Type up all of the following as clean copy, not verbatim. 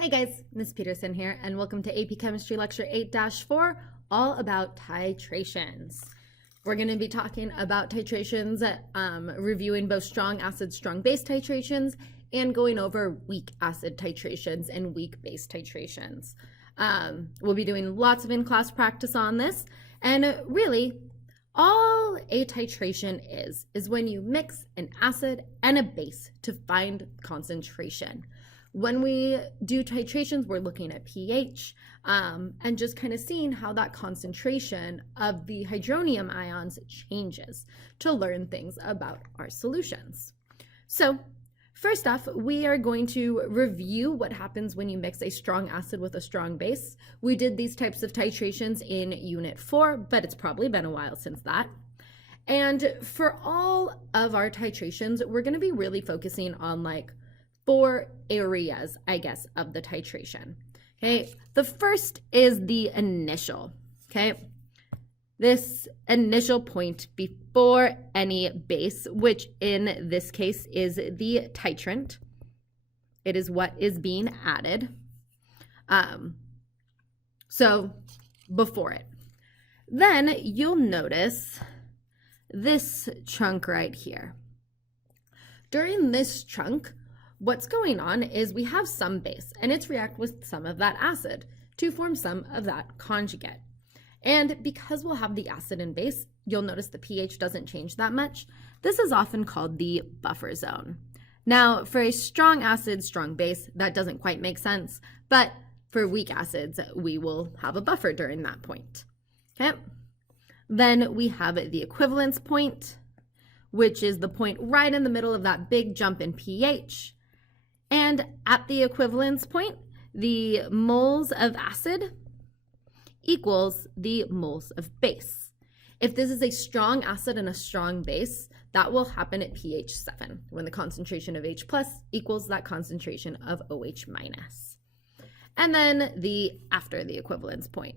Hey guys, Miss Peterson here, and welcome to AP Chemistry Lecture 8-4, all about titrations. We're going to be talking about titrations, reviewing both strong acid, strong base titrations, and going over weak acid titrations and weak base titrations. We'll be doing lots of in-class practice on this, and really, all a titration is when you mix an acid and a base to find concentration. When we do titrations, we're looking at pH and just kind of seeing how that concentration of the hydronium ions changes to learn things about our solutions. So first off, we are going to review what happens when you mix a strong acid with a strong base. We did these types of titrations in Unit 4, but it's probably been a while since that. And for all of our titrations, we're going to be really focusing on like 4 areas, I guess, of the titration. Okay, the first is the initial. Okay, this initial point before any base, which in this case is the titrant. It is what is being added. So before it. Then you'll notice this chunk right here. During this chunk, what's going on is we have some base, and it's react with some of that acid to form some of that conjugate. And because we'll have the acid and base, you'll notice the pH doesn't change that much. This is often called the buffer zone. Now, for a strong acid, strong base, that doesn't quite make sense, but for weak acids, we will have a buffer during that point. Okay? Then we have the equivalence point, which is the point right in the middle of that big jump in pH. And at the equivalence point, the moles of acid equals the moles of base. If this is a strong acid and a strong base, that will happen at pH 7, when the concentration of H plus equals that concentration of OH minus. And then after the equivalence point,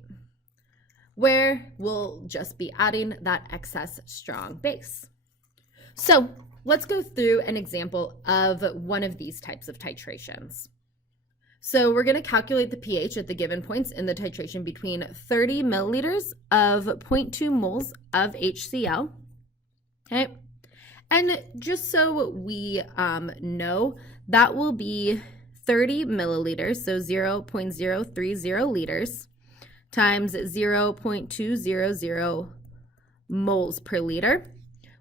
where we'll just be adding that excess strong base. So let's go through an example of one of these types of titrations. So we're going to calculate the pH at the given points in the titration between 30 milliliters of 0.2 moles of HCl. Okay, and just so we know, that will be 30 milliliters, so 0.030 liters, times 0.200 moles per liter,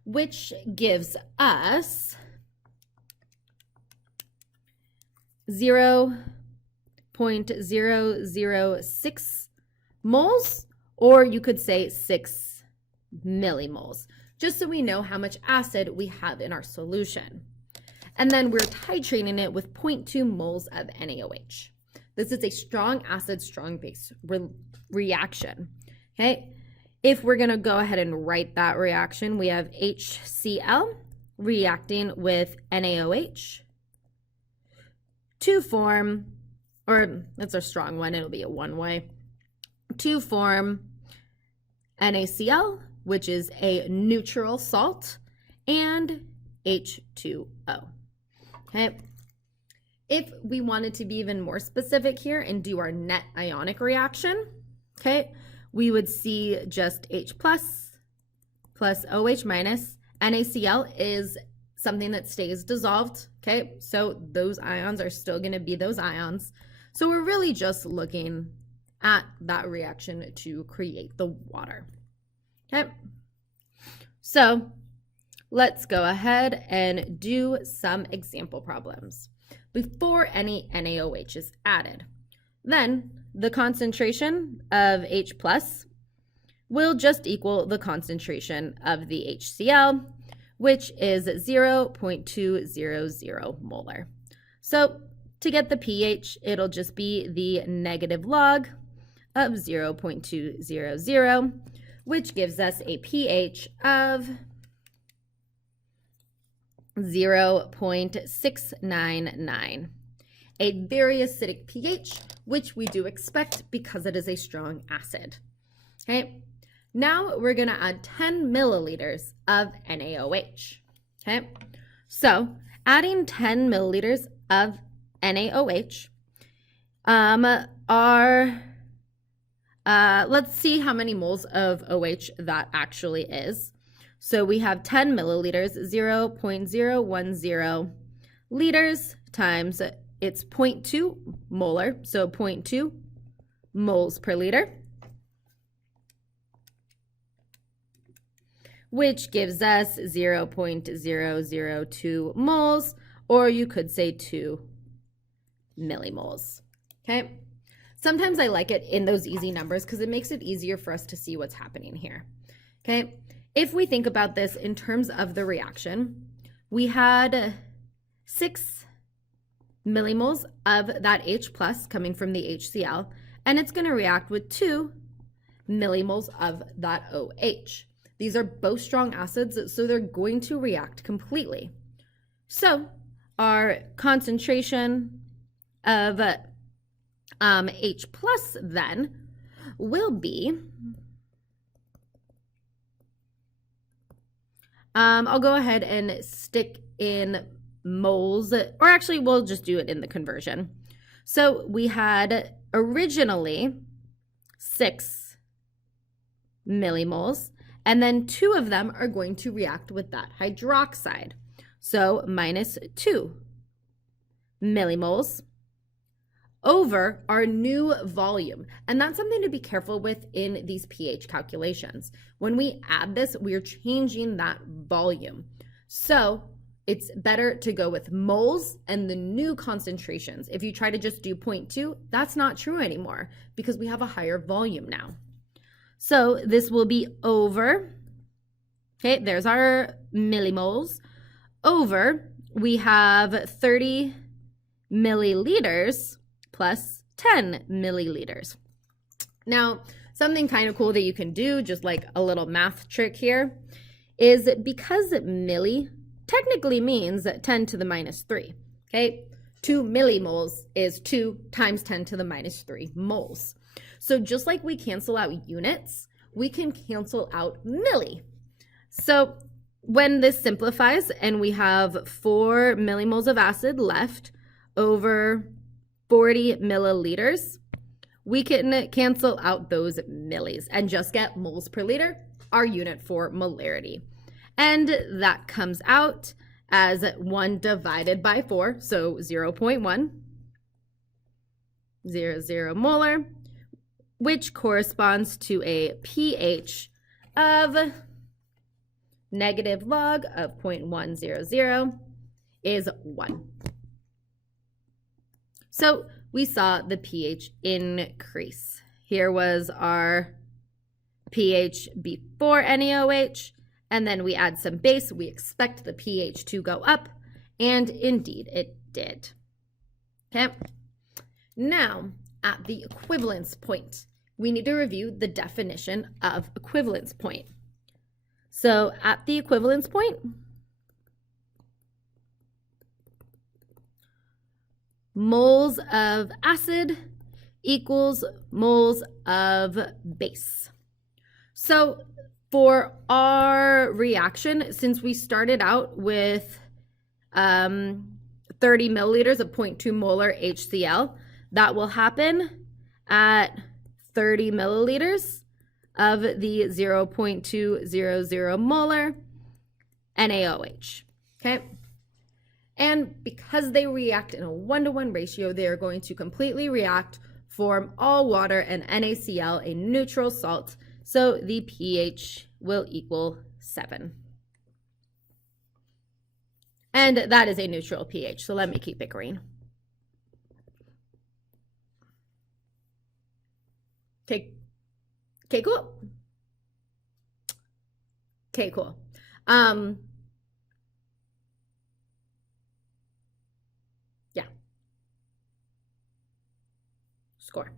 which gives us 0.006 moles, or you could say 6 millimoles, just so we know how much acid we have in our solution. And then we're titrating it with 0.2 moles of NaOH. This is a strong acid, strong base reaction. Okay. If we're going to go ahead and write that reaction, we have HCl reacting with NaOH to form, or that's a strong one, it'll be a one-way, to form NaCl, which is a neutral salt, and H2O. Okay. If we wanted to be even more specific here and do our net ionic reaction, okay, we would see just H plus OH minus. NaCl is something that stays dissolved, okay? So those ions are still going to be those ions. So we're really just looking at that reaction to create the water, okay? So let's go ahead and do some example problems before any NaOH is added. Then the concentration of H plus will just equal the concentration of the HCl, which is 0.200 molar. So to get the pH, it'll just be the negative log of 0.200, which gives us a pH of 0.699. A very acidic pH, which we do expect because it is a strong acid. Okay, now we're going to add 10 milliliters of NaOH. Okay, so adding 10 milliliters of NaOH let's see how many moles of OH that actually is. So we have 10 milliliters, 0.010 liters times it's 0.2 molar, so 0.2 moles per liter, which gives us 0.002 moles, or you could say 2 millimoles, okay? Sometimes I like it in those easy numbers because it makes it easier for us to see what's happening here, okay? If we think about this in terms of the reaction, we had 6 millimoles of that H plus coming from the HCl, and it's going to react with 2 millimoles of that OH. These are both strong acids, so they're going to react completely. So our concentration of H plus then will be, I'll go ahead and stick in moles, or actually we'll just do it in the conversion. So we had originally 6 millimoles, and then 2 of them are going to react with that hydroxide. So minus 2 millimoles over our new volume. And that's something to be careful with in these pH calculations. When we add this, we're changing that volume. So it's better to go with moles and the new concentrations. If you try to just do 0.2, that's not true anymore because we have a higher volume now. So this will be over, okay, there's our millimoles, over, we have 30 milliliters plus 10 milliliters. Now, something kind of cool that you can do, just like a little math trick here, is because milli technically means 10 to the minus 3, okay? 2 millimoles is 2 times 10 to the minus 3 moles. So just like we cancel out units, we can cancel out milli. So when this simplifies and we have 4 millimoles of acid left over 40 milliliters, we can cancel out those millis and just get moles per liter, our unit for molarity. And that comes out as 1 divided by 4, so 0.1, 0.0 molar, which corresponds to a pH of negative log of 0.100 is 1. So we saw the pH increase. Here was our pH before NaOH, and then we add some base. We expect the pH to go up, and indeed it did. Okay. Now, at the equivalence point, we need to review the definition of equivalence point. So at the equivalence point, moles of acid equals moles of base. So for our reaction, since we started out with 30 milliliters of 0.2 molar HCl, that will happen at 30 milliliters of the 0.200 molar NaOH, okay? And because they react in a 1-to-1 ratio, they are going to completely react, form all water and NaCl, a neutral salt, so the pH will equal 7. And that is a neutral pH, so let me keep it green. Okay, cool. Okay, cool. Yeah. Score.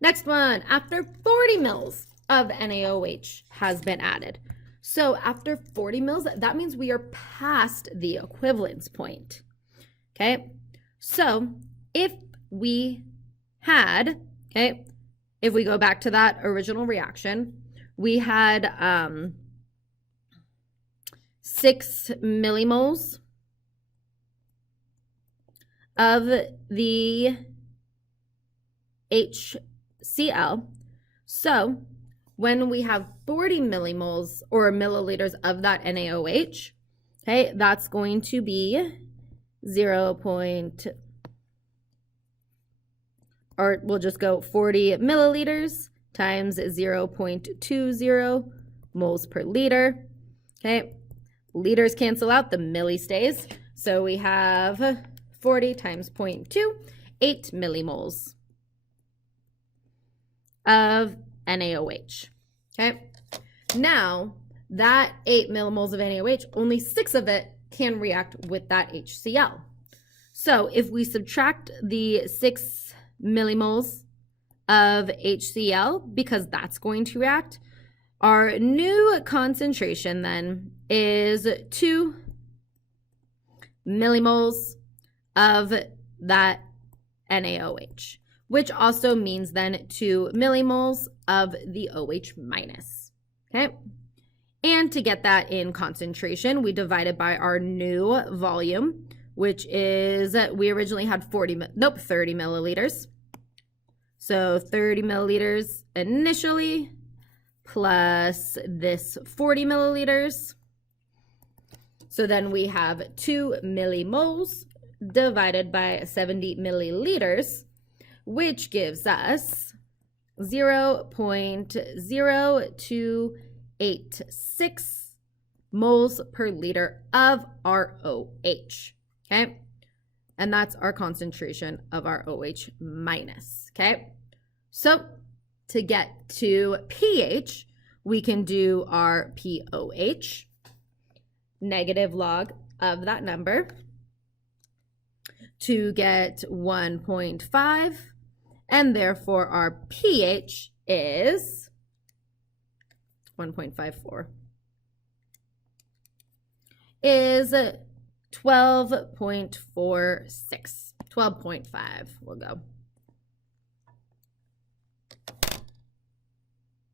Next one, after 40 mils of NaOH has been added. So after 40 mils, that means we are past the equivalence point. Okay, so if we had, okay, if we go back to that original reaction, we had 6 millimoles of the HCl. So when we have 40 millimoles or milliliters of that NaOH, okay, that's going to be 0. Or we'll just go 40 milliliters times 0.20 moles per liter. Okay, liters cancel out, the milli stays. So we have 40 times 0.2, 8 millimoles of NaOH. Okay, now that 8 millimoles of NaOH, only 6 of it can react with that HCl. So if we subtract the 6 millimoles of HCl, because that's going to react, our new concentration then is 2 millimoles of that NaOH, which also means then 2 millimoles of the OH minus, okay? And to get that in concentration, we divide it by our new volume, which is, we originally had 30 milliliters. So 30 milliliters initially, plus this 40 milliliters. So then we have 2 millimoles divided by 70 milliliters, which gives us 0.0286 moles per liter of our OH, okay? And that's our concentration of our OH minus, okay? So to get to pH, we can do our POH, negative log of that number, to get 1.5, and therefore our pH is 1.54, is 12.46, 12.5 we'll go.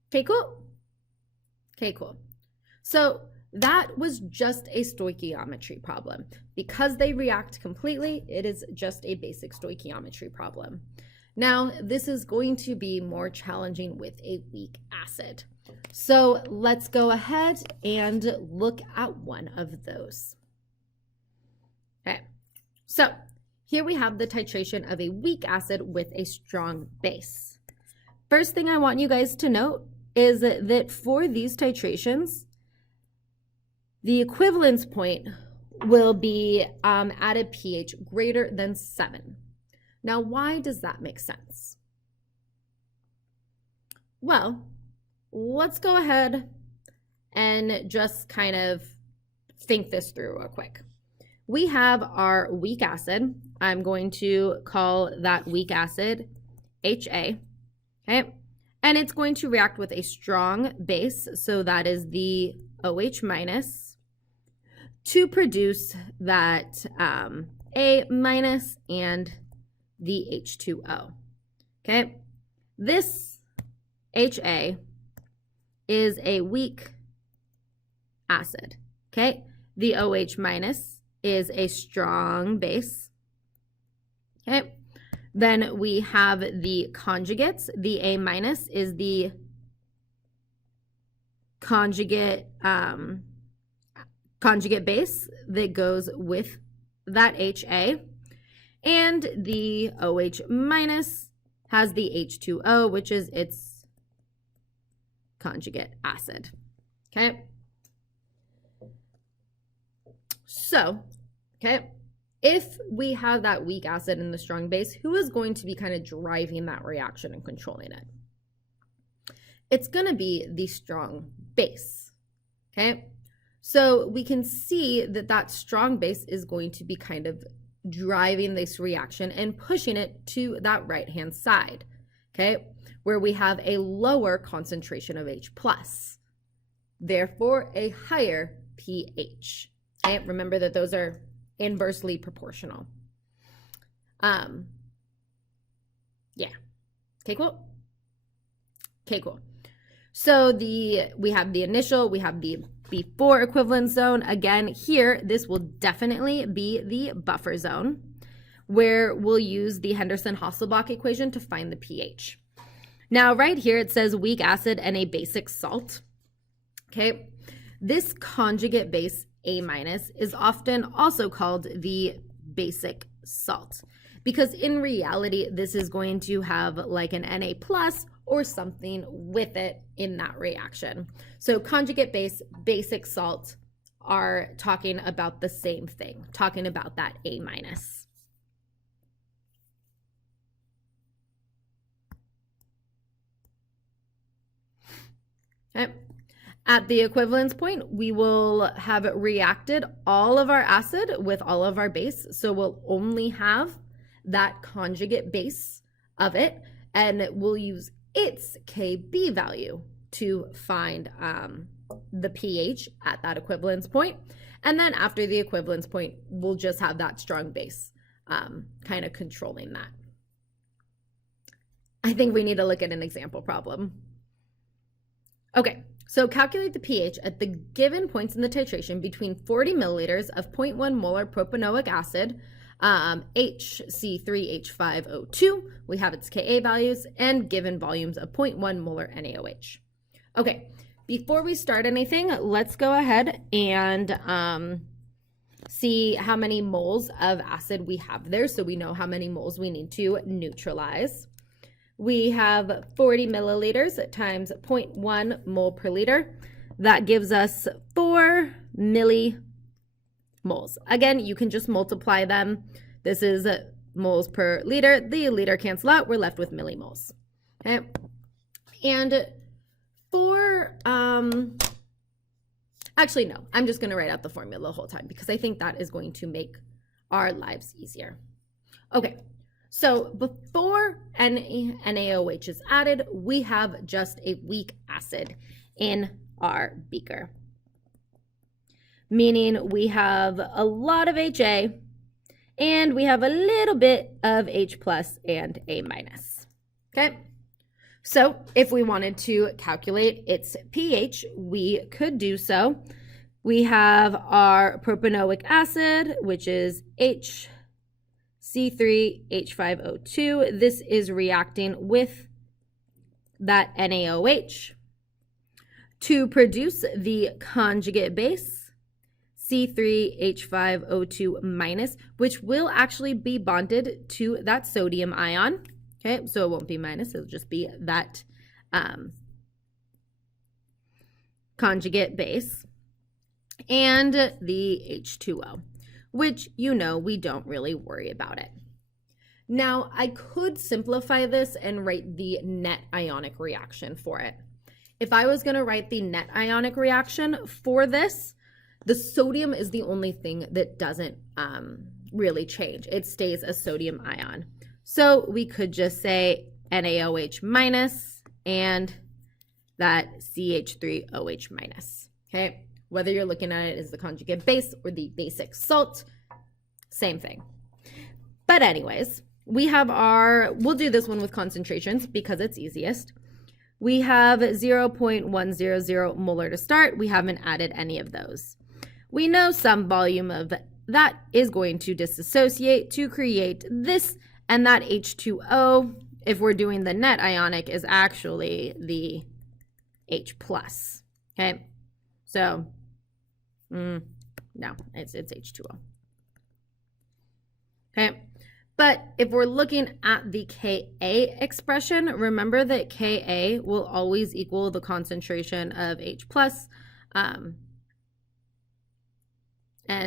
Okay, cool. Okay, cool. So that was just a stoichiometry problem. Because they react completely, it is just a basic stoichiometry problem. Now, this is going to be more challenging with a weak acid. So let's go ahead and look at one of those. Okay, so here we have the titration of a weak acid with a strong base. First thing I want you guys to note is that for these titrations, the equivalence point will be at a pH greater than 7. Now, why does that make sense? Well, let's go ahead and just kind of think this through real quick. We have our weak acid. I'm going to call that weak acid HA, okay? And it's going to react with a strong base, so that is the OH minus, to produce that A minus and the H2O, okay? This HA is a weak acid, okay? The OH minus is a strong base, okay? Then we have the conjugates. The A minus is the conjugate base that goes with that HA. And the OH minus has the H2O, which is its conjugate acid, okay? So, okay, if we have that weak acid and the strong base, who is going to be kind of driving that reaction and controlling it? It's going to be the strong base, okay? So we can see that that strong base is going to be kind of driving this reaction and pushing it to that right-hand side, okay, where we have a lower concentration of H+, therefore a higher pH, okay? Remember that those are inversely proportional. Yeah. Okay, cool. Okay, cool. So we have the initial, we have the before equivalence zone. Again, here, this will definitely be the buffer zone. where we'll use the Henderson-Hasselbalch equation to find the pH. Now, right here, it says weak acid and a basic salt. Okay, this conjugate base A- is often also called the basic salt, because in reality, this is going to have like an Na plus or something with it in that reaction. So conjugate base, basic salt are talking about the same thing, talking about that A-. Okay. At the equivalence point, we will have reacted all of our acid with all of our base, so we'll only have that conjugate base of it, and we'll use its Kb value to find the pH at that equivalence point. And then after the equivalence point, we'll just have that strong base kind of controlling that. I think we need to look at an example problem. Okay, so calculate the pH at the given points in the titration between 40 milliliters of 0.1 molar propanoic acid, HC3H5O2, we have its Ka values, and given volumes of 0.1 molar NaOH. Okay, before we start anything, let's go ahead and see how many moles of acid we have there, so we know how many moles we need to neutralize. We have 40 milliliters times 0.1 mole per liter. That gives us 4 millimoles. Again, you can just multiply them. This is moles per liter. The liter cancel out. We're left with millimoles. Okay. And for, actually, no, I'm just going to write out the formula the whole time because I think that is going to make our lives easier. Okay. So before NaOH is added, we have just a weak acid in our beaker, meaning we have a lot of HA and we have a little bit of H plus and A-. Okay, so if we wanted to calculate its pH, we could do so. We have our propanoic acid, which is HC3H5O2. This is reacting with that NaOH to produce the conjugate base, C3H5O2-, which will actually be bonded to that sodium ion. Okay, so it won't be minus, it'll just be that conjugate base, and the H2O, which you know we don't really worry about it. Now, I could simplify this and write the net ionic reaction for it. If I was going to write the net ionic reaction for this, the sodium is the only thing that doesn't really change. It stays a sodium ion. So we could just say NaOH minus and that CH3OH minus. Okay, whether you're looking at it as the conjugate base or the basic salt, same thing. But anyways, we have we'll do this one with concentrations because it's easiest. We have 0.100 molar to start. We haven't added any of those. We know some volume of that is going to disassociate to create this, and that H2O, if we're doing the net ionic, is actually the H plus. Okay, so no, it's H2O. Okay, but if we're looking at the Ka expression, remember that Ka will always equal the concentration of H plus, and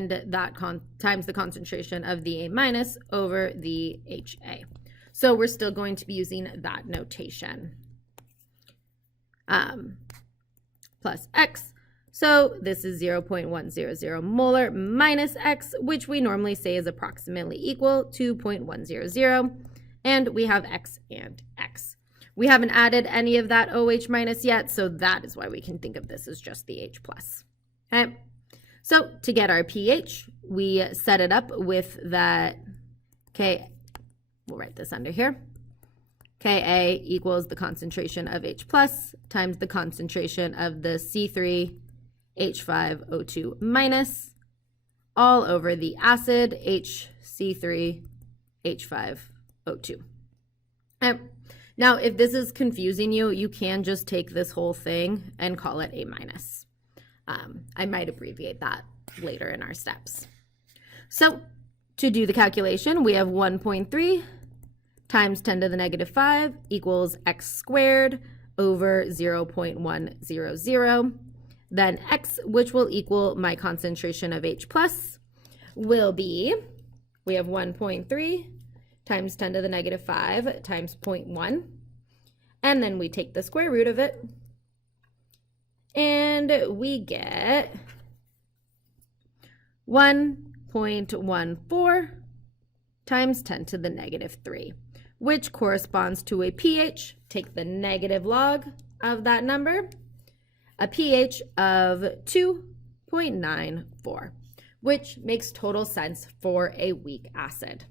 that times the concentration of the A- over the HA. So we're still going to be using that notation. Plus X. So this is 0.100 molar minus X, which we normally say is approximately equal to 0.100. And we have X and X. We haven't added any of that OH minus yet, so that is why we can think of this as just the H plus. Okay. So to get our pH, we set it up with that K, we'll write this under here. Ka equals the concentration of H plus times the concentration of the C3H5O2 minus all over the acid HC3H5O2 H5O2. Now, if this is confusing you, you can just take this whole thing and call it A minus. I might abbreviate that later in our steps. So to do the calculation, we have 1.3 times 10 to the negative 5 equals x squared over 0.100. Then x, which will equal my concentration of H plus, will be, we have 1.3 times 10 to the negative 5 times 0.1. And then we take the square root of it. And we get 1.14 times 10 to the negative 3, which corresponds to a pH, take the negative log of that number, a pH of 2.94, which makes total sense for a weak acid.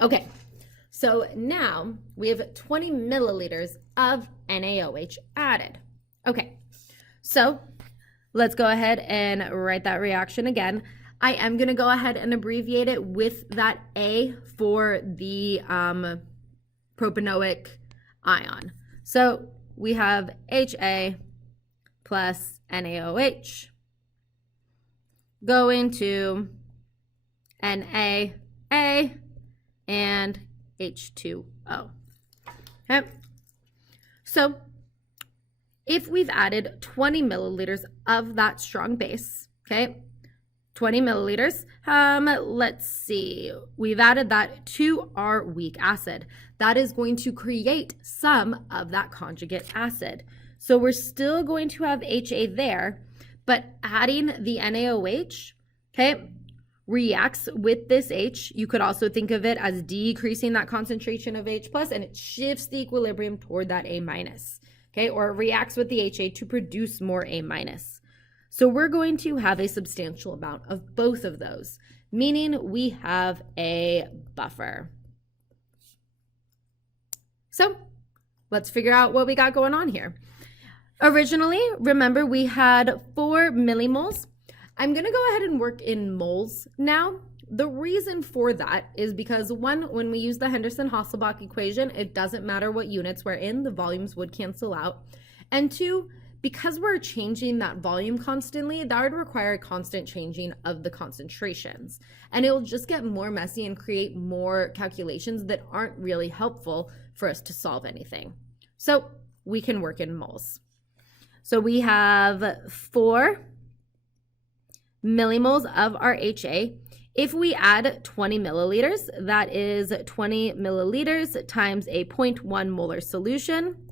Okay, so now we have 20 milliliters of NaOH added. Okay, so let's go ahead and write that reaction again. I am going to go ahead and abbreviate it with that A for the propanoic ion. So we have HA plus NaOH go into NaA and H2O. Okay. So if we've added 20 milliliters of that strong base, okay, 20 milliliters, let's see, we've added that to our weak acid. That is going to create some of that conjugate acid. So we're still going to have HA there, but adding the NaOH, okay, reacts with this H. You could also think of it as decreasing that concentration of H plus, and it shifts the equilibrium toward that A minus, okay, or it reacts with the HA to produce more A minus. So we're going to have a substantial amount of both of those, meaning we have a buffer. So let's figure out what we got going on here. Originally, remember, we had 4 millimoles. I'm going to go ahead and work in moles now. The reason for that is because, one, when we use the Henderson-Hasselbalch equation, it doesn't matter what units we're in, the volumes would cancel out. And two, because we're changing that volume constantly, that would require a constant changing of the concentrations. And it will just get more messy and create more calculations that aren't really helpful for us to solve anything. So we can work in moles. So we have 4 millimoles of our HA. If we add 20 milliliters, that is 20 milliliters times a 0.1 molar solution.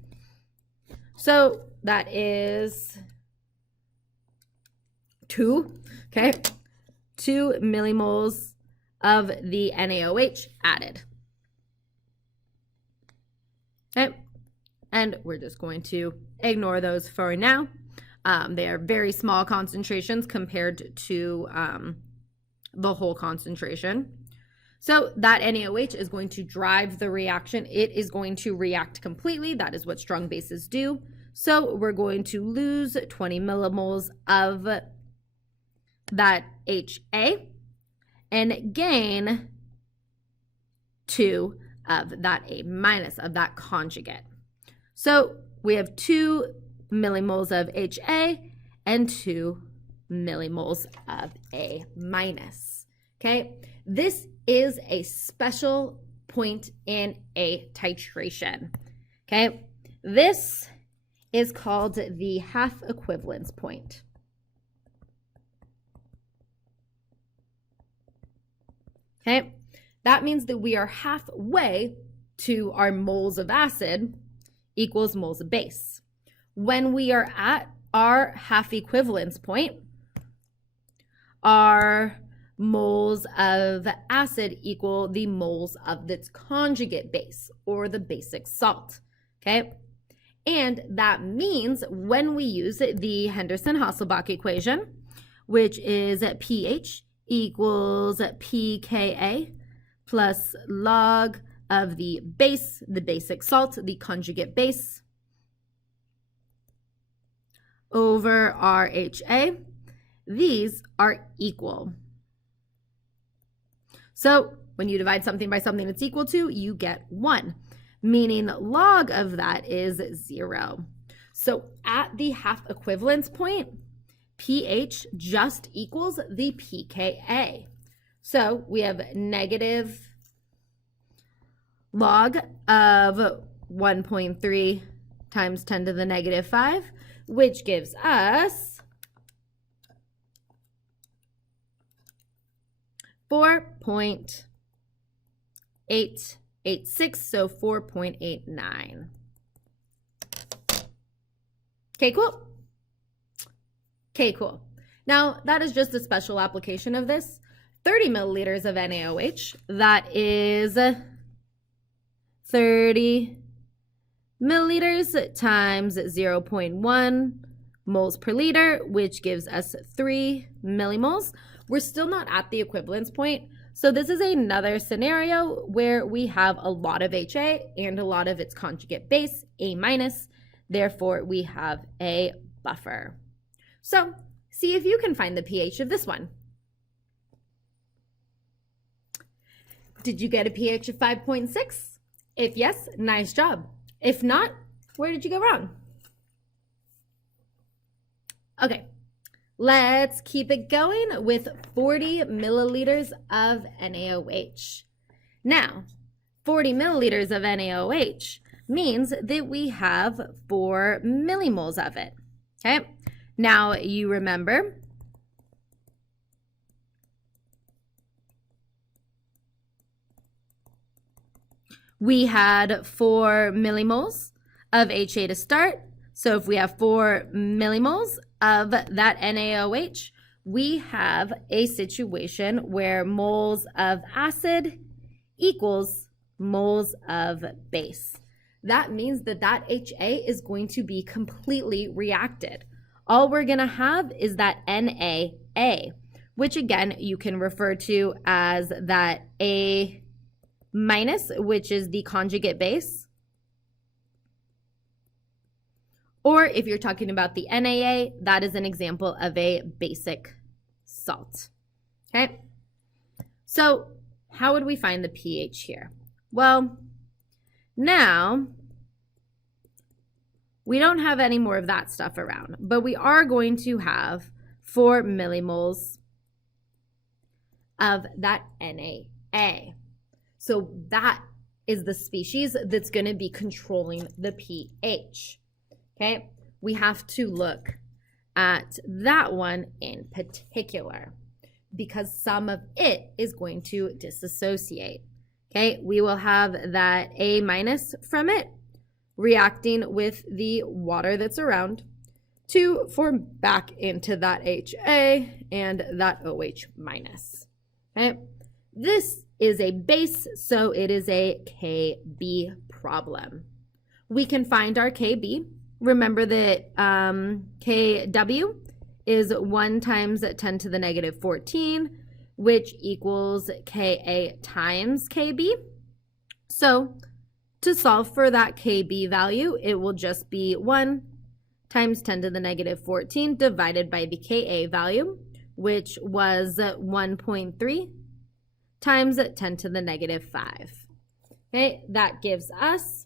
So that is 2 millimoles of the NaOH added. Okay, and we're just going to ignore those for now. They are very small concentrations compared to the whole concentration. So that NaOH is going to drive the reaction. It is going to react completely. That is what strong bases do. So we're going to lose 20 millimoles of that HA and gain 2 of that A minus, of that conjugate. So we have 2 millimoles of HA and 2 millimoles of A minus. Okay, this is a special point in a titration. Okay, this is called the half equivalence point. Okay, that means that we are halfway to our moles of acid equals moles of base. When we are at our half equivalence point, our moles of acid equal the moles of its conjugate base, or the basic salt, okay? And that means when we use the Henderson-Hasselbalch equation, which is pH equals pKa plus log of the base, the basic salt, the conjugate base, over RHA, these are equal. So When you divide something by something it's equal to, you get 1, meaning log of that is 0. So at the half equivalence point, pH just equals the pKa. So we have negative log of 1.3 times 10 to the negative 5, which gives us 4.886, so 4.89. Okay, cool. Okay, cool. Now, that is just a special application of this. 30 milliliters of NaOH, that is 30 milliliters times 0.1 moles per liter, which gives us 3 millimoles. We're still not at the equivalence point, so this is another scenario where we have a lot of HA and a lot of its conjugate base, A minus. Therefore, we have a buffer. So, see if you can find the pH of this one. Did you get a pH of 5.6? If yes, nice job. If not, where did you go wrong? Okay, let's keep it going with 40 milliliters of NaOH. Now, 40 milliliters of NaOH means that we have 4 millimoles of it, okay? Now, you remember we had 4 millimoles of HA to start. So if we have 4 millimoles of that NaOH, we have a situation where moles of acid equals moles of base. That means that that HA is going to be completely reacted. All we're going to have is that NaA, which again you can refer to as that A minus, which is the conjugate base. Or if you're talking about the NaA, that is an example of a basic salt. Okay? So how would we find the pH here? Well, now we don't have any more of that stuff around, but we are going to have 4 millimoles of that NaA. So that is the species that's going to be controlling the pH. Okay, we have to look at that one in particular because some of it is going to disassociate. Okay, we will have that A minus from it reacting with the water that's around to form back into that HA and that OH minus. Okay, this is a base, so it is a Kb problem. We can find our Kb. Remember that Kw is 1 times 10 to the negative 14, which equals Ka times Kb. So to solve for that Kb value, it will just be 1 times 10 to the negative 14 divided by the Ka value, which was 1.3 times 10 to the negative 5. Okay, that gives us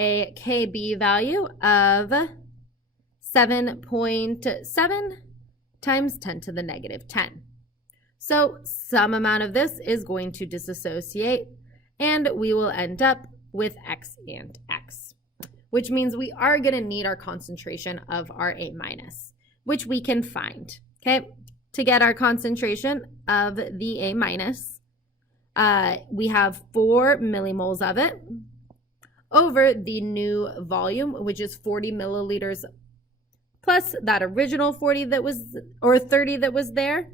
a Kb value of 7.7 times 10 to the negative 10. So some amount of this is going to disassociate, and we will end up with X and X, which means we are going to need our concentration of our A minus, which we can find. Okay, to get our concentration of the A minus, we have 4 millimoles of it over the new volume, which is 40 milliliters plus that original 40 that was, or 30 that was there,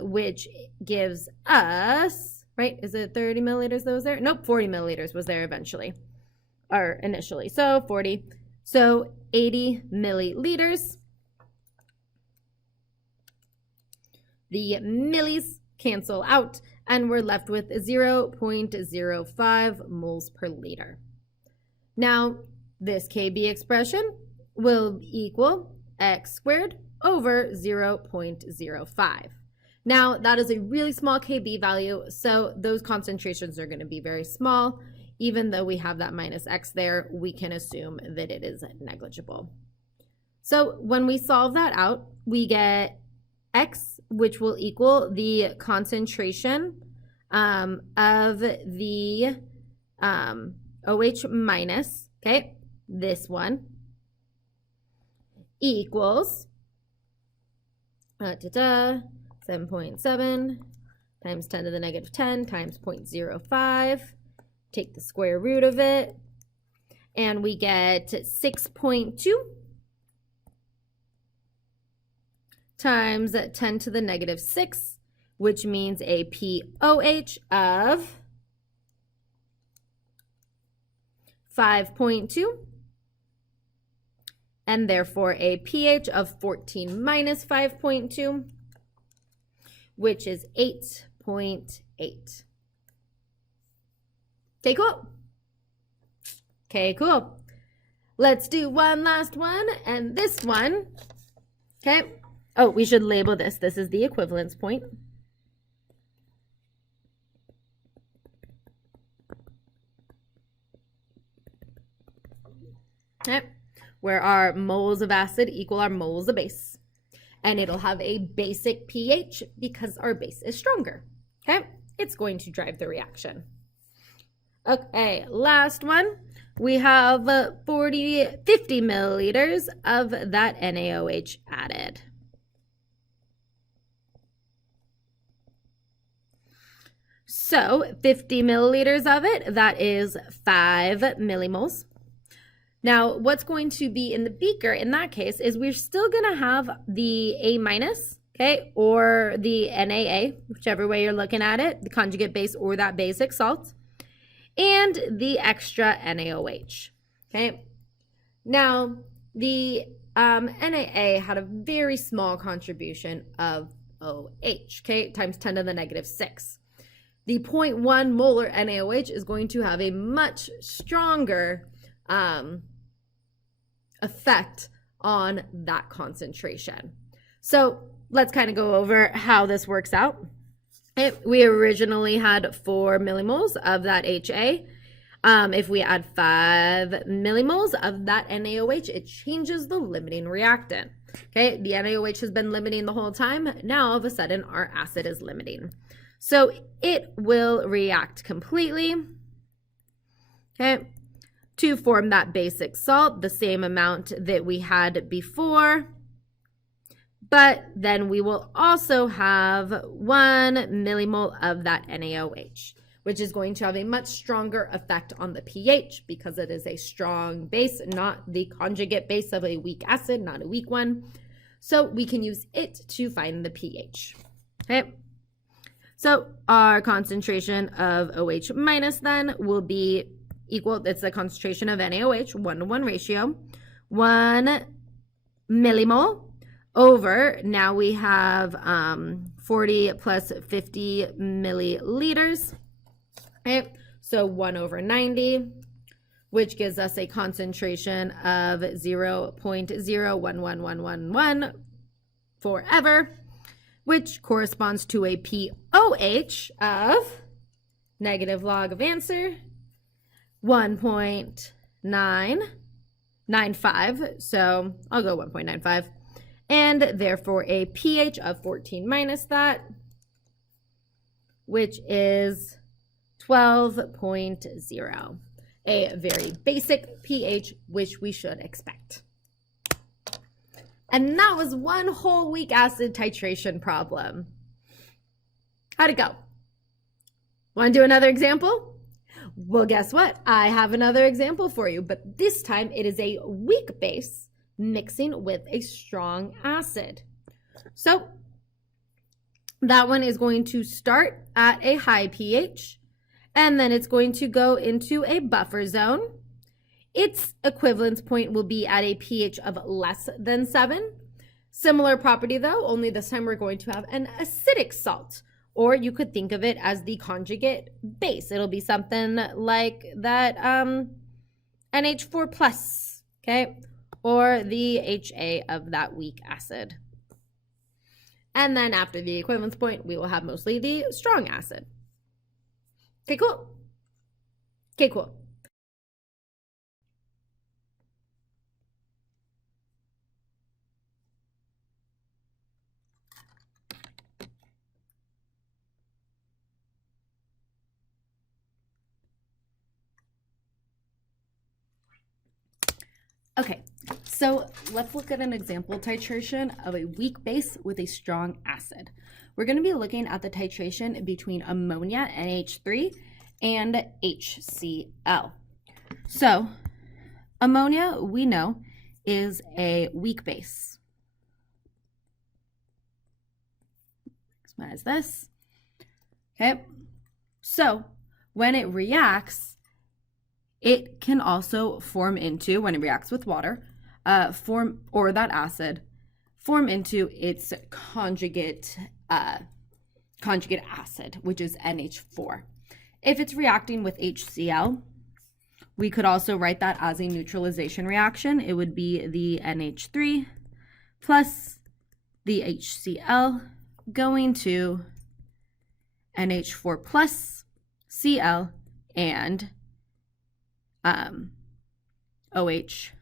which gives us, right, is it 30 milliliters that was there? Nope, 40 milliliters was there eventually, or initially, so 40, so 80 milliliters. The millis cancel out, and we're left with 0.05 moles per liter. Now, this Kb expression will equal x squared over 0.05. Now, that is a really small Kb value, so those concentrations are going to be very small. Even though we have that minus x there, we can assume that it is negligible. So when we solve that out, we get x, which will equal the concentration of the OH minus, okay, this one, equals 7.7 times 10 to the negative 10 times 0.05. Take the square root of it, and we get 6.2 times 10 to the negative 6, which means a pOH of 5.2, and therefore a pH of 14 minus 5.2, which is 8.8. Okay, cool. Okay, cool. Let's do one last one, and this one, okay. Oh, we should label this. This is the equivalence point. Okay, where our moles of acid equal our moles of base. And it'll have a basic pH because our base is stronger. Okay, it's going to drive the reaction. Okay, last one. We have 50 milliliters of that NaOH added. So 50 milliliters of it, that is 5 millimoles. Now, what's going to be in the beaker in that case is we're still going to have the A minus, okay, or the NaA, whichever way you're looking at it, the conjugate base or that basic salt, and the extra NaOH, okay? Now, the NaA had a very small contribution of OH, okay, times 10 to the negative 6. The 0.1 molar NaOH is going to have a much stronger effect on that concentration. So let's kind of go over how this works out. We originally had 4 millimoles of that HA. If we add 5 millimoles of that NaOH, it changes the limiting reactant. Okay, the NaOH has been limiting the whole time. Now all of a sudden our acid is limiting. So it will react completely, okay, to form that basic salt, the same amount that we had before. But then we will also have 1 millimole of that NaOH, which is going to have a much stronger effect on the pH because it is a strong base, not the conjugate base of a weak acid, not a weak one. So we can use it to find the pH. Okay. So our concentration of OH minus then will be equal, it's the concentration of NaOH, 1-to-1 ratio, 1 millimole over, now we have 40 plus 50 milliliters, okay? So 1 over 90, which gives us a concentration of 0.011111 forever, which corresponds to a pOH of, negative log of answer, 1.995, so I'll go 1.95, and therefore a pH of 14 minus that, which is 12.0, a very basic pH, which we should expect. And that was one whole weak acid titration problem. How'd it go? Want to do another example? Well, guess what? I have another example for you, but this time it is a weak base mixing with a strong acid. So that one is going to start at a high pH, and then it's going to go into a buffer zone. Its equivalence point will be at a pH of less than 7. Similar property though, only this time we're going to have an acidic salt, or you could think of it as the conjugate base. It'll be something like that NH4+, okay? or the HA of that weak acid. And then after the equivalence point, we will have mostly the strong acid. Okay, cool. Okay, cool. Okay, so let's look at an example titration of a weak base with a strong acid. We're going to be looking at the titration between ammonia, NH3, and HCl. So ammonia, we know, is a weak base. As this. Okay, so when it reacts, it can also form into, when it reacts with water, form into its conjugate acid, which is NH4. If it's reacting with HCl, we could also write that as a neutralization reaction. It would be the NH3 plus the HCl going to NH4 plus Cl and OH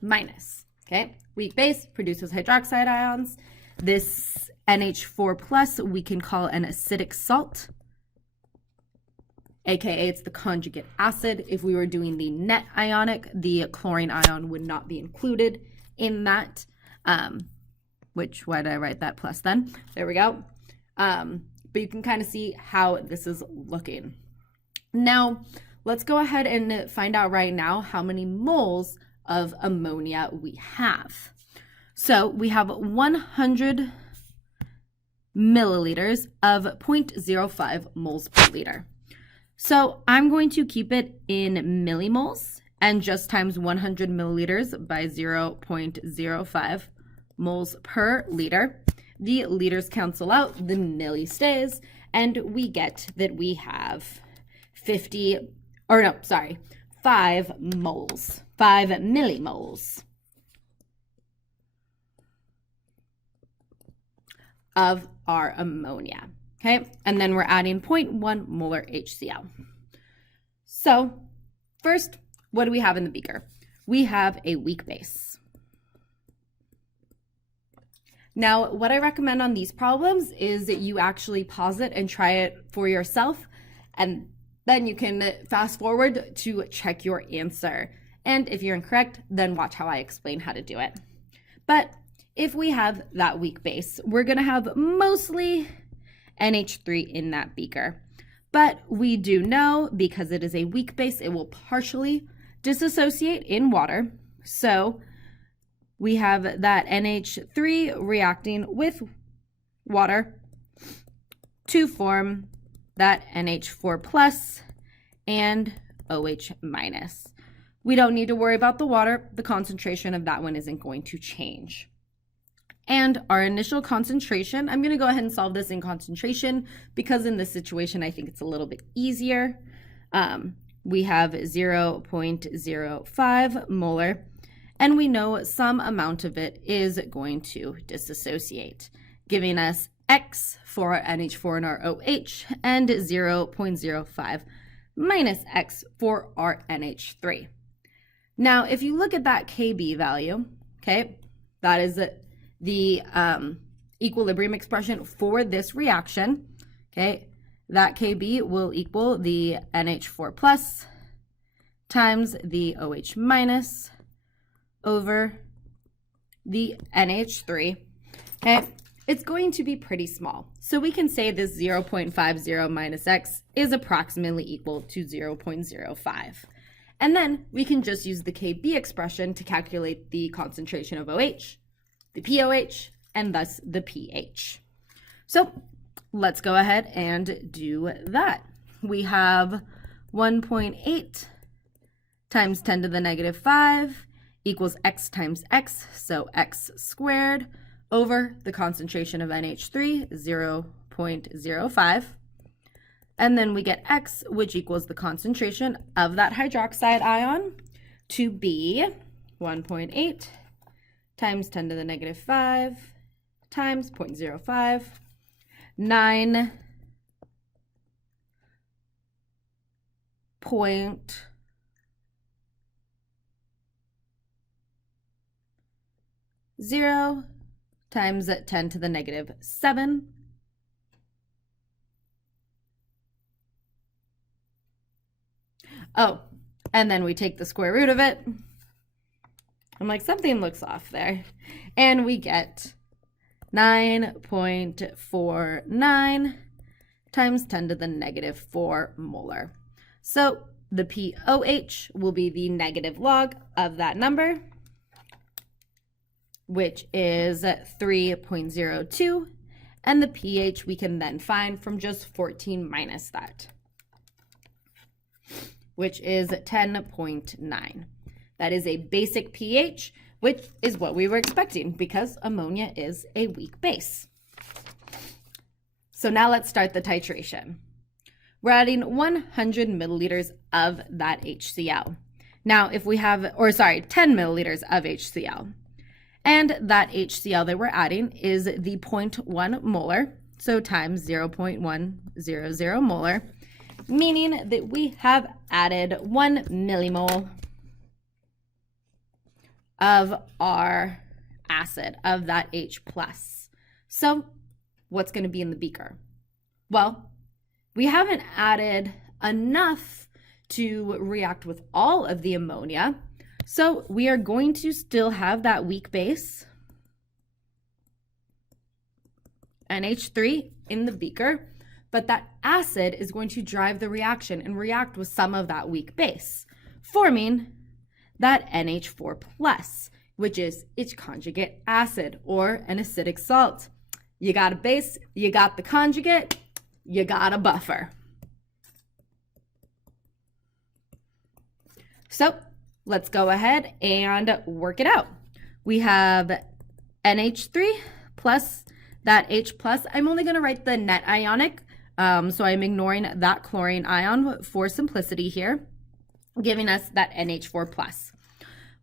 minus. Okay, weak base produces hydroxide ions. This NH4 plus we can call an acidic salt, aka it's the conjugate acid. If we were doing the net ionic, the chlorine ion would not be included in that. Which, why did I write that plus then? There we go. But you can kind of see how this is looking. Now, let's go ahead and find out right now how many moles of ammonia we have. So we have 100 milliliters of 0.05 moles per liter. So I'm going to keep it in millimoles and just times 100 milliliters by 0.05 moles per liter. The liters cancel out, the milli stays, and we get that we have 5 moles, 5 millimoles of our ammonia, okay? And then we're adding 0.1 molar HCl. So first, what do we have in the beaker? We have a weak base. Now, what I recommend on these problems is that you actually pause it and try it for yourself, and then you can fast forward to check your answer. And if you're incorrect, then watch how I explain how to do it. But if we have that weak base, we're going to have mostly NH3 in that beaker. But we do know, because it is a weak base, it will partially dissociate in water. So we have that NH3 reacting with water to form that NH4 plus and OH minus. We don't need to worry about the water. The concentration of that one isn't going to change. And our initial concentration, I'm going to go ahead and solve this in concentration because in this situation, I think it's a little bit easier. We have 0.05 molar, and we know some amount of it is going to dissociate, giving us X for our NH4 and our OH, and 0.05 minus X for our NH3. Now, if you look at that Kb value, okay, that is the equilibrium expression for this reaction, okay, that Kb will equal the NH4 plus times the OH minus over the NH3, okay? It's going to be pretty small. So we can say this 0.50 minus X is approximately equal to 0.05. And then we can just use the Kb expression to calculate the concentration of OH, the POH, and thus the pH. So let's go ahead and do that. We have 1.8 times 10 to the negative 5 equals X times X, so X squared over the concentration of NH3, 0.05. And then we get X, which equals the concentration of that hydroxide ion, to be 1.8 times 10 to the negative 5 times 0.05, 9.0 times 10 to the negative 7. Oh, and then we take the square root of it. I'm like, something looks off there. And we get 9.49 times 10 to the negative 4 molar. So the POH will be the negative log of that number, which is 3.02. And the pH we can then find from just 14 minus that, which is 10.9. That is a basic pH, which is what we were expecting because ammonia is a weak base. So now let's start the titration. We're adding 100 milliliters of that HCl. Now, if we have, 10 milliliters of HCl. And that HCl that we're adding is the 0.1 molar, so times 0.100 molar, meaning that we have added 1 millimole of our acid, of that H+. So what's going to be in the beaker? Well, we haven't added enough to react with all of the ammonia, so we are going to still have that weak base, NH3, in the beaker, but that acid is going to drive the reaction and react with some of that weak base, forming that NH4+, which is its conjugate acid, or an acidic salt. You got a base, you got the conjugate, you got a buffer. So let's go ahead and work it out. We have NH3 plus that H+. I'm only going to write the net ionic, so I'm ignoring that chlorine ion for simplicity here, giving us that NH4+.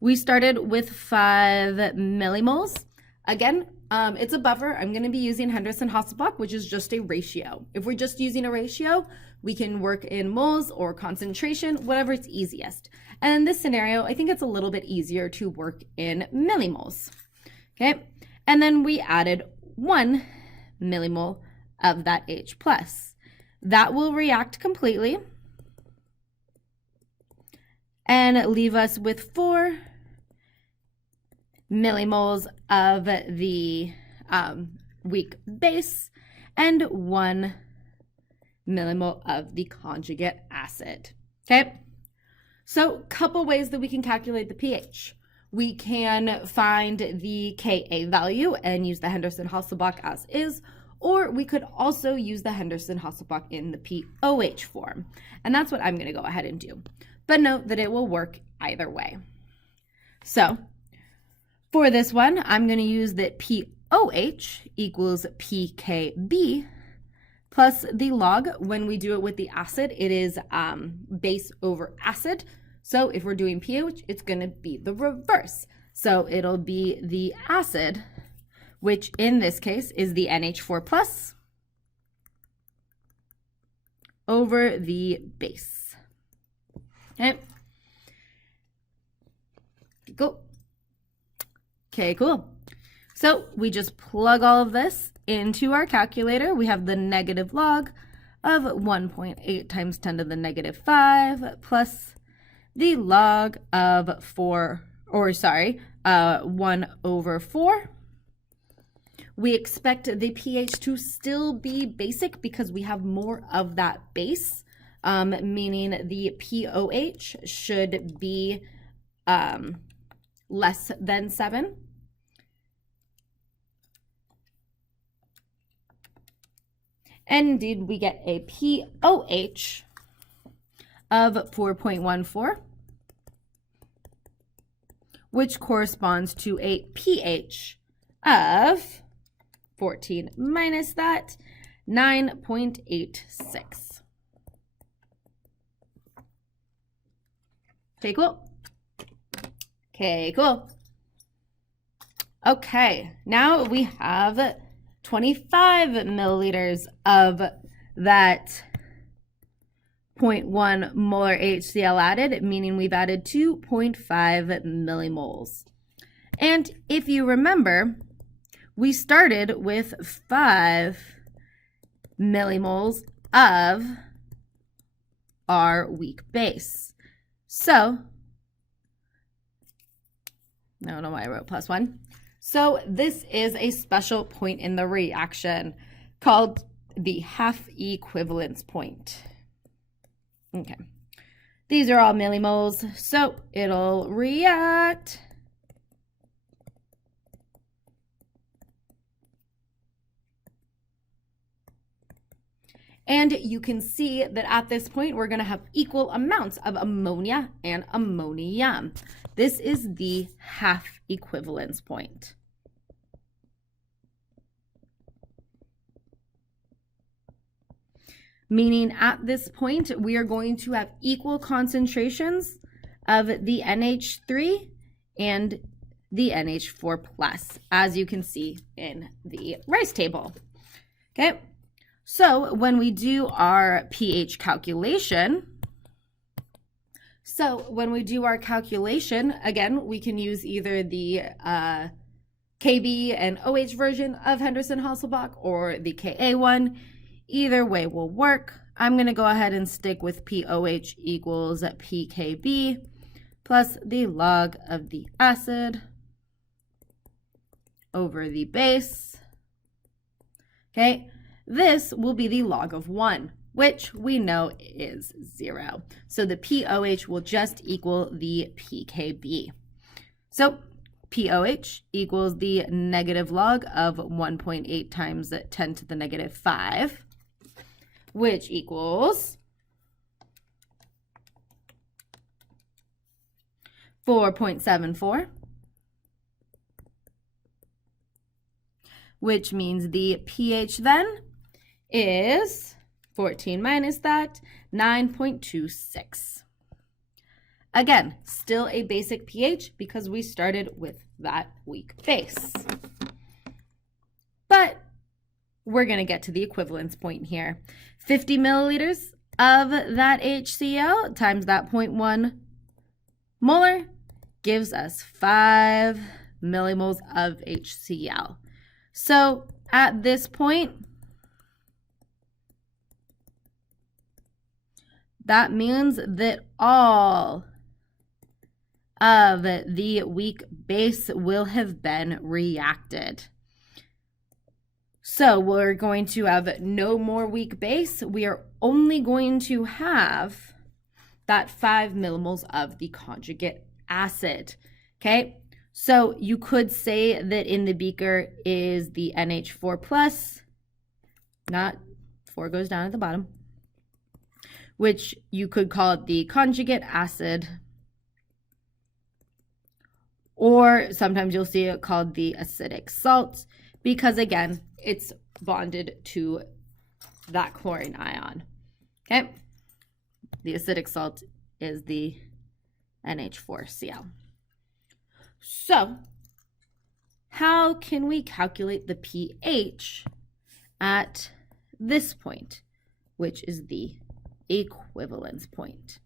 We started with 5 millimoles. Again, it's a buffer. I'm going to be using Henderson-Hasselbalch, which is just a ratio. If we're just using a ratio, we can work in moles or concentration, whatever is easiest. And in this scenario, I think it's a little bit easier to work in millimoles. Okay, and then we added 1 millimole of that H+. That will react completely and leave us with 4 millimoles of the weak base and 1 millimole of the conjugate acid. Okay, so a couple ways that we can calculate the pH. We can find the Ka value and use the Henderson-Hasselbalch as is, or we could also use the Henderson-Hasselbalch in the POH form. And that's what I'm going to go ahead and do. But note that it will work either way. So for this one, I'm going to use that POH equals PKB plus the log. When we do it with the acid, it is base over acid. So if we're doing pH, it's going to be the reverse. So it'll be the acid, which in this case is the NH4+, over the base. Okay. Cool. Okay, cool. So we just plug all of this into our calculator. We have the negative log of 1.8 times 10 to the negative 5 plus the log of 1 over 4. We expect the pH to still be basic because we have more of that base, meaning the POH should be less than 7. And indeed, we get a POH of 4.14, which corresponds to a pH of 14 minus that, 9.86. Okay, cool. Okay, cool. Okay, now we have 25 milliliters of that 0.1 molar HCl added, meaning we've added 2.5 millimoles. And if you remember, we started with 5 millimoles of our weak base. So, I don't know why I wrote +1. So this is a special point in the reaction called the half equivalence point. Okay, these are all millimoles, so it'll react. And you can see that at this point, we're going to have equal amounts of ammonia and ammonium. This is the half equivalence point. Meaning at this point, we are going to have equal concentrations of the NH3 and the NH4+, as you can see in the rice table. Okay. So when we do our pH calculation, again, we can use either the Kb and OH version of Henderson-Hasselbalch or the Ka one. Either way will work. I'm going to go ahead and stick with POH equals pKb plus the log of the acid over the base. Okay. This will be the log of 1, which we know is 0. So the POH will just equal the pKb. So POH equals the negative log of 1.8 times 10 to the negative 5, which equals 4.74. Which means the pH then is 14 minus that, 9.26. Again, still a basic pH because we started with that weak base. But we're going to get to the equivalence point here. 50 milliliters of that HCl times that 0.1 molar gives us 5 millimoles of HCl. So at this point, that means that all of the weak base will have been reacted. So we're going to have no more weak base. We are only going to have that 5 millimoles of the conjugate acid. Okay, so you could say that in the beaker is the NH4+, not 4 goes down at the bottom, which you could call it the conjugate acid, or sometimes you'll see it called the acidic salt, because again, it's bonded to that chlorine ion. Okay, the acidic salt is the NH4Cl. So, how can we calculate the pH at this point, which is the equivalence point?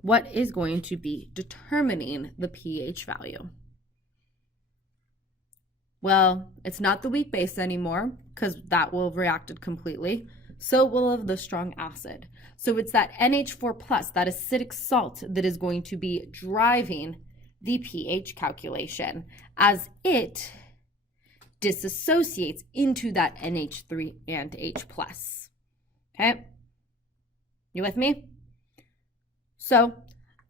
What is going to be determining the pH value? Well, it's not the weak base anymore because that will have reacted completely. So will have the strong acid. So it's that NH4+, that acidic salt, that is going to be driving the pH calculation as it disassociates into that NH3 and H+. Okay? You with me? So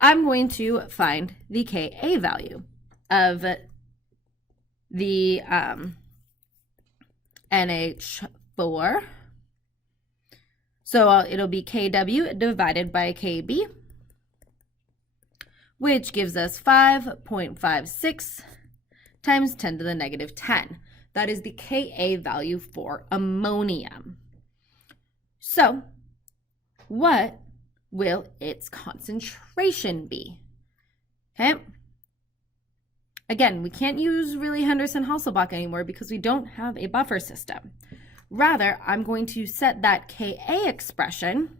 I'm going to find the Ka value of the NH4. So it'll be Kw divided by Kb, which gives us 5.56 times 10 to the negative 10. That is the Ka value for ammonium. So what will its concentration be? Okay, Again, we can't use really Henderson-Hasselbalch anymore because we don't have a buffer system. Rather, I'm going to set that Ka expression.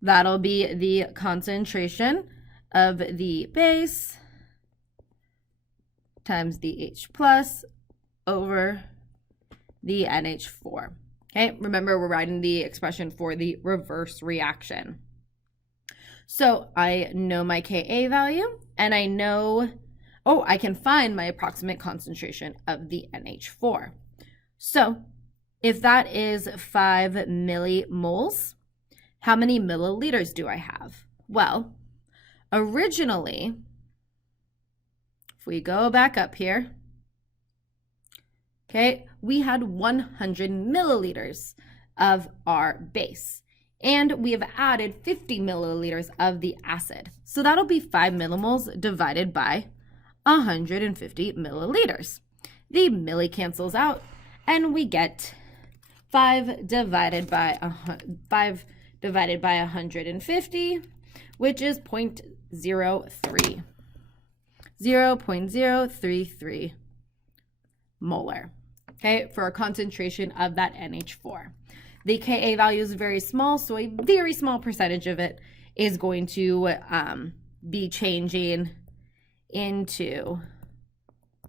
That'll be the concentration of the base times the H plus over the NH4. Okay, remember we're writing the expression for the reverse reaction. So I know my Ka value, and I know, I can find my approximate concentration of the NH4. So if that is 5 millimoles, how many milliliters do I have? Well, originally, if we go back up here, okay, we had 100 milliliters of our base. And we have added 50 milliliters of the acid. So that'll be 5 millimoles divided by 150 milliliters. The milli cancels out, and we get 5 divided by 150, which is 0.03. 0.033 molar, okay, for a concentration of that NH4. The Ka value is very small, so a very small percentage of it is going to be changing into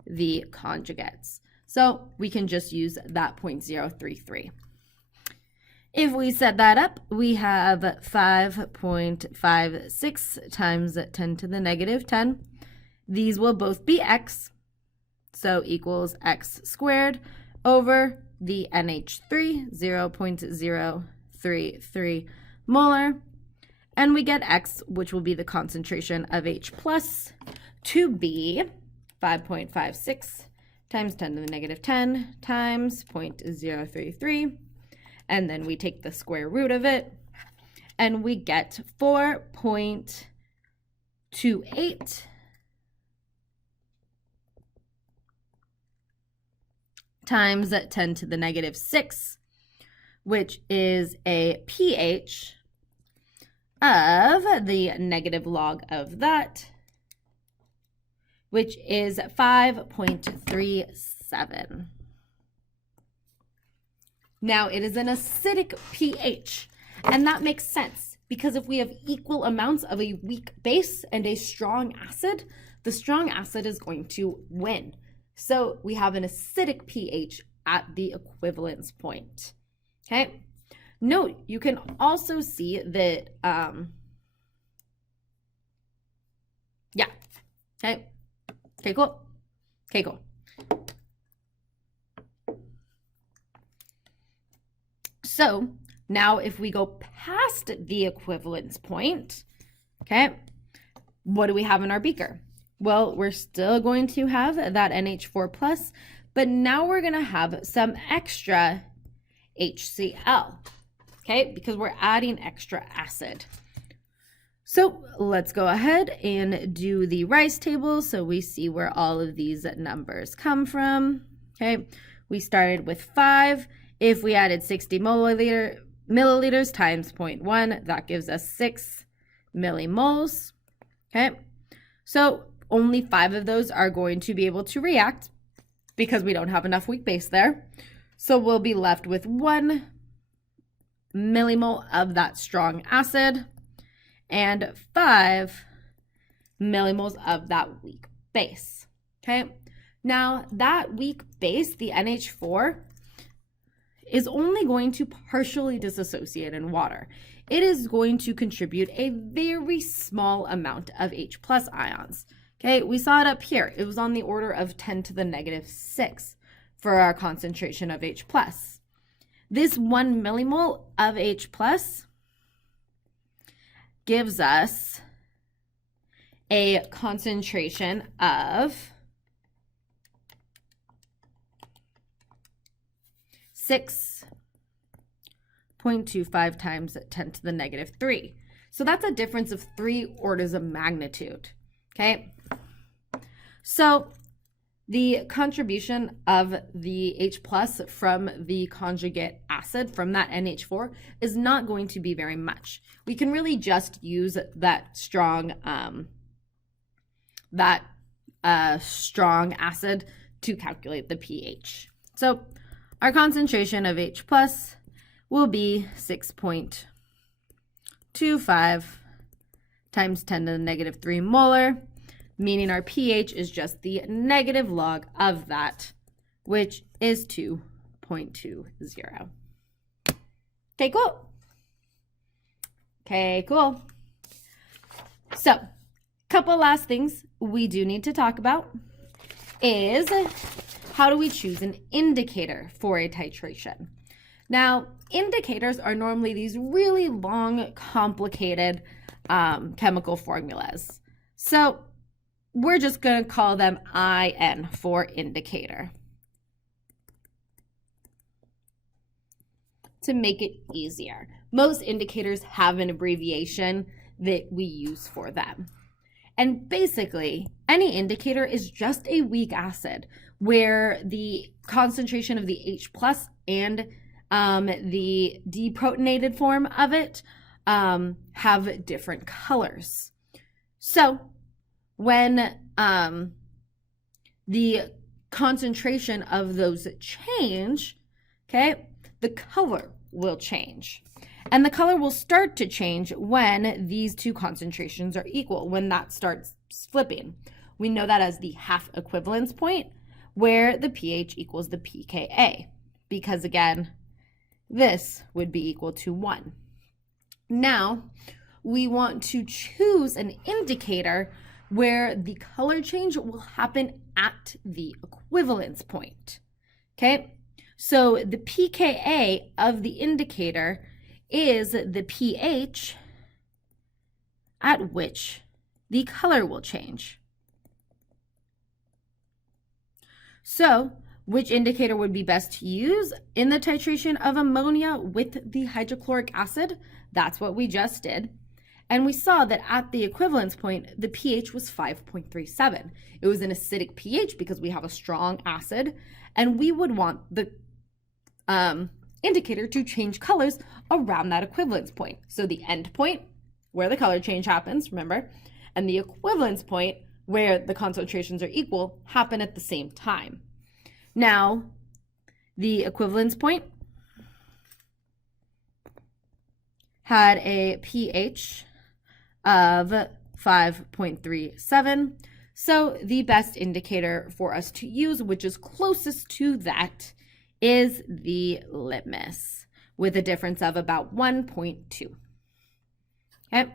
the conjugates. So we can just use that 0.033. If we set that up, we have 5.56 times 10 to the negative 10. These will both be x, so equals x squared over the NH3, 0.033 molar, and we get x, which will be the concentration of H plus, to be 5.56 times 10 to the negative 10 times 0.033, and then we take the square root of it, and we get 4.28 times 10 to the negative 6, which is a pH of the negative log of that, which is 5.37. Now, it is an acidic pH, and that makes sense because if we have equal amounts of a weak base and a strong acid, the strong acid is going to win. So we have an acidic pH at the equivalence point. Okay. Note, you can also see that, Okay. Okay, cool. Okay, cool. So now if we go past the equivalence point, okay, what do we have in our beaker? Well, we're still going to have that NH4 plus, but now we're going to have some extra HCl, okay, because we're adding extra acid. So let's go ahead and do the rice table so we see where all of these numbers come from, okay. We started with 5. If we added 60 milliliters times 0.1, that gives us 6 millimoles, okay. So only 5 of those are going to be able to react because we don't have enough weak base there. So we'll be left with 1 millimole of that strong acid and 5 millimoles of that weak base. Okay. Now that weak base, the NH4, is only going to partially dissociate in water. It is going to contribute a very small amount of H plus ions. Okay, we saw it up here. It was on the order of 10 to the negative 6 for our concentration of H plus. This 1 millimole of H plus gives us a concentration of 6.25 times 10 to the negative 3. So that's a difference of 3 orders of magnitude. Okay. So the contribution of the H plus from the conjugate acid from that NH4 is not going to be very much. We can really just use that strong that strong acid to calculate the pH. So our concentration of H plus will be 6.25 times 10 to the negative 3 molar, meaning our pH is just the negative log of that, which is 2.20. Okay, cool. Okay, cool. So, couple last things we do need to talk about is how do we choose an indicator for a titration? Now, indicators are normally these really long, complicated chemical formulas. So we're just going to call them IN for indicator to make it easier. Most indicators have an abbreviation that we use for them. And basically, any indicator is just a weak acid where the concentration of the H plus and the deprotonated form of it have different colors. So when the concentration of those change, okay, the color will change. And the color will start to change when these two concentrations are equal, when that starts flipping. We know that as the half equivalence point, where the pH equals the pKa, because again, this would be equal to 1. Now, we want to choose an indicator where the color change will happen at the equivalence point, okay? So the pKa of the indicator is the pH at which the color will change. So, which indicator would be best to use in the titration of ammonia with the hydrochloric acid? That's what we just did. And we saw that at the equivalence point, the pH was 5.37. It was an acidic pH because we have a strong acid, and we would want the indicator to change colors around that equivalence point. So the end point, where the color change happens, remember, and the equivalence point, where the concentrations are equal, happen at the same time. Now, the equivalence point had a pH of 5.37. So the best indicator for us to use, which is closest to that, is the litmus with a difference of about 1.2. Okay.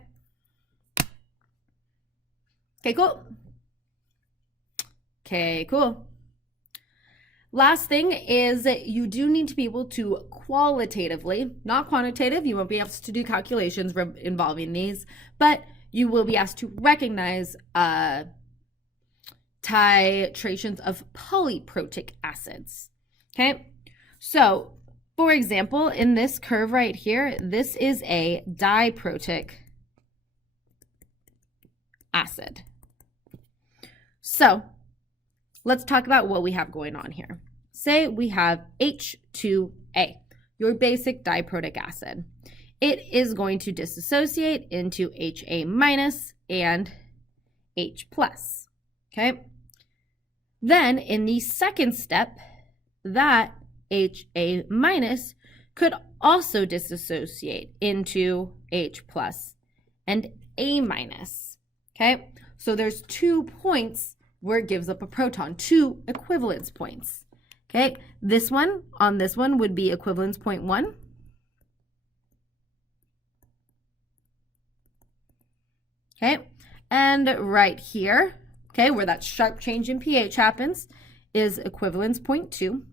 Okay, cool. Okay, cool. Last thing is that you do need to be able to qualitatively, not quantitative, you won't be able to do calculations involving these, but you will be asked to recognize titrations of polyprotic acids. Okay, so for example, in this curve right here, this is a diprotic acid. So let's talk about what we have going on here. Say we have H2A, your basic diprotic acid. It is going to dissociate into HA minus and H plus, okay? Then in the second step, that HA minus could also dissociate into H plus and A minus, okay? So there's 2 points where it gives up a proton, 2 equivalence points, okay? This one, on this one, would be equivalence point 1. Okay, and right here, okay, where that sharp change in pH happens, is equivalence point 2.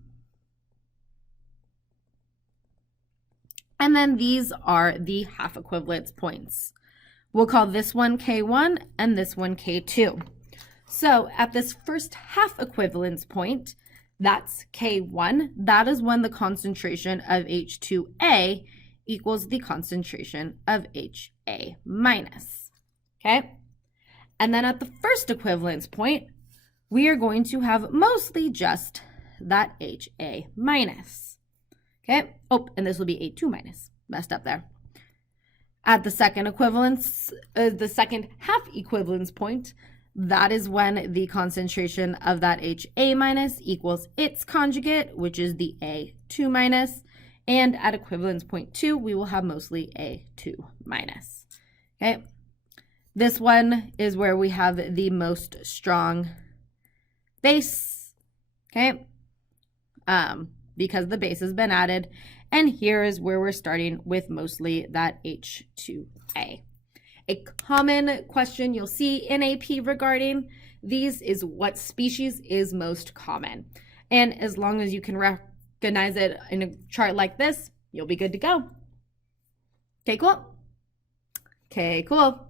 And then these are the half equivalence points. We'll call this one K1 and this one K2. So at this first half equivalence point, that's K1, that is when the concentration of H2A equals the concentration of HA minus, okay? And then at the first equivalence point, we are going to have mostly just that HA minus, okay? Oh, and this will be A2 minus, messed up there. At the second equivalence, the second half equivalence point, that is when the concentration of that HA minus equals its conjugate, which is the A2 minus. And at equivalence point 2, we will have mostly A2 minus. Okay. This one is where we have the most strong base. Okay. Because the base has been added. And here is where we're starting with mostly that H2A. A common question you'll see in AP regarding these is what species is most common. And as long as you can recognize it in a chart like this, you'll be good to go. Okay, cool. Okay, cool.